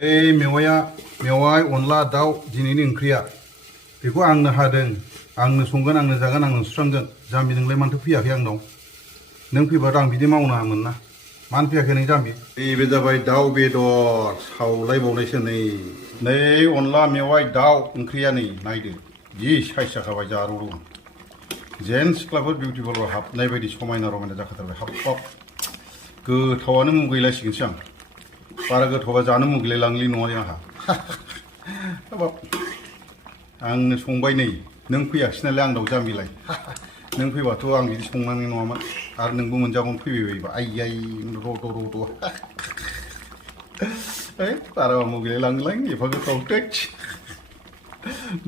मेवाइ अनला दाउ दिनैनि ओंख्रिया बेखौ आंनो हादों आंनो संगोन आंनो जागोन आंनो सुस्रांगोन जाम्बि नोंलाय मानोथो फैयाखै आंनाव नों फैबाथ' आं बिदि मावनो हामोन ना मानो फैयाखै नों जाम्बि नैबे जाबाय दाउ बेदर सावलायबावनायसो नै अनला मेवाइ दाउ ओंख्रिया नै नायदो जि साइज जाखाबाय जारौ जेन सिख्लाफोर बिउटि पार्लाराव हाबनाय बायदि समायना रमायना जाखाथारबाय हाब गोथावानो मुगैलायसिगोनसो आं बारा गोथावबा जानो मुगैलाय लांलै नङा आंहा हाबाब आंनो संबाय नै नों फैयाखिसै नालाय आंनाव जाम्बिलाय नों फैबाथ' आं बिदि संनानै नङामोन आरो नोंबो मोनजागौमोन फैबायबायबा आइयाय रद' बारा मुगैलाय लाङोलाय एफा गोथाव टेक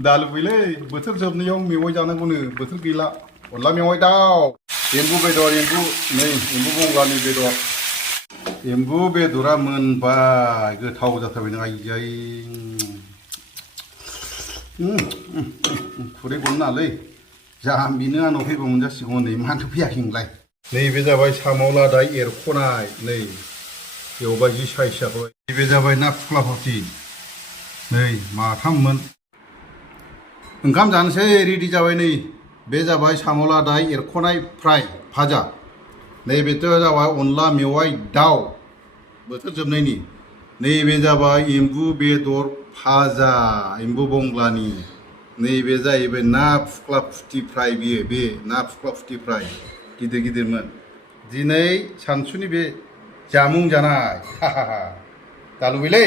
दा लुबैलै बोथोर जोबनायाव मेवाइ जानांगौनो बोथोर गैला अनला मेवाइ दाउ एम्बु बेदर एम्बु बंगानि बेदर एम्बु बेदरा मोनबाय गोथाव जाथारबाय नों आइयाय खुदै गनो नालै जाम्बिनो आंनाव फैबा मोनजासिगौ नै मानोथो फैयाखै नोंलाय नैबे जाबाय साम' लादाय एरख'नाय नै एवबाय जि साइज जाबाय नैबे जाबाय ना फुख्लाफथि नै माथाममोन ओंखाम जानोसै रेडि जाबाय नै बे जाबाय साम' लादाय एरख'नाय फ्राय भाजा नैबेथ' जाबाय अनला मेवाइ दाउ बोथोर जोबनायनि नैबे जाबाय एम्बु बेदर भाजा एम्बु बंग्लानि नैबे जाहैबाय ना फुख्ला फुथि फ्राय बियो बे ना फुख्ला फुथि फ्राय गिदिरमोन दिनै सानसुनि बे जामुं जानाय दा लुबैलै